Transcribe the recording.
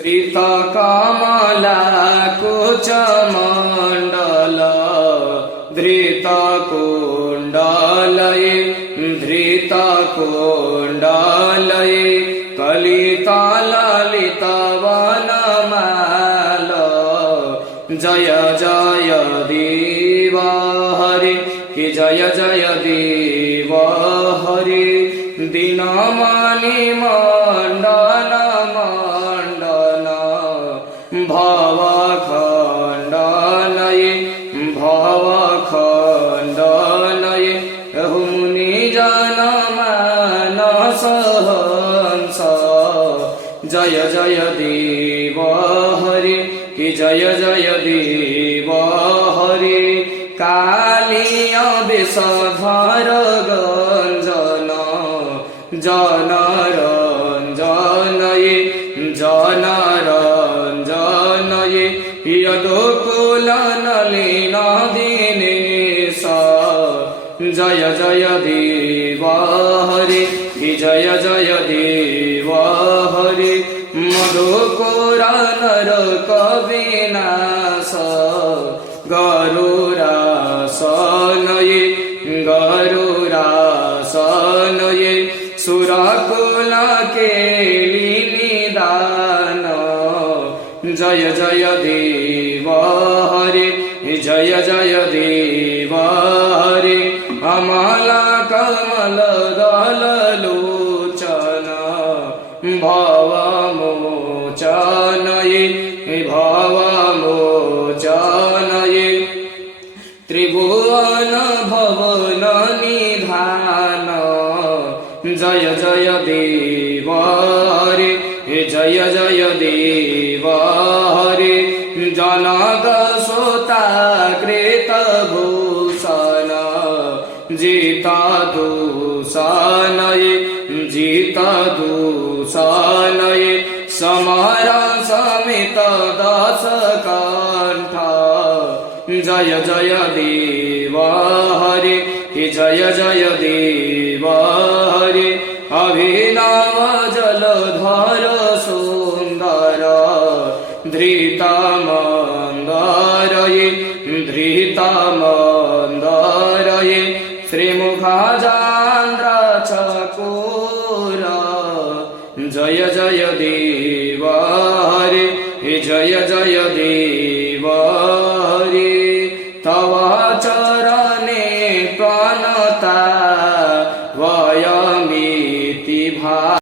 ধৃত কমলা কুচমণ্ডল ধৃত কুণ্ডলয়ে ধৃত কুণ্ডলয়ে কলিত ললিত বনমাল জয় জয় দেব হরি কি জয় জয় দেব হরি দীনমণি মণ্ডন মণ্ডন ভব খণ্ডনয়ে ভব খণ্ডনয়ে মুনি জন মানস হংস জয় জয় দেব হরি কি জয় জয় দেব হরি কালিয় বিষধর গঞ্জন জনরঞ্জনয়ে জনরঞ্জনয়ে যদুকুল নলিন দীনেশ জয় জয় দেব হরি জয় জয় দেব হরি মধুকূর নর কবিনাশ গরুরাসনয়ে গরুরাসনয়ে সুরকুল কেলি নিদান জয় জয় দেব হরি জয় জয় দেব হরি অমলা কমল দল লোচন ভব মোচনয়ে ভব মোচনয়ে ত্রিভুবন ভবন নিধান জয় জয় দেব হরি জয় জয় দেব হরি জনক সুতা কৃত ভূষণ জিতা দূষণয়ে জিতা দূষণয়ে সমর সমিত দশ কণ্ঠ জয় জয় দেব হরি জয় জয় দেব হরি অভিনব জলধর সুন্দর ধৃত মন্দরয়ে ধৃত মন্দরয়ে শ্রীমুখাজান্দ্র চকোর জয় জয় দেব হরি জয় জয় দেব হরি তব চরণ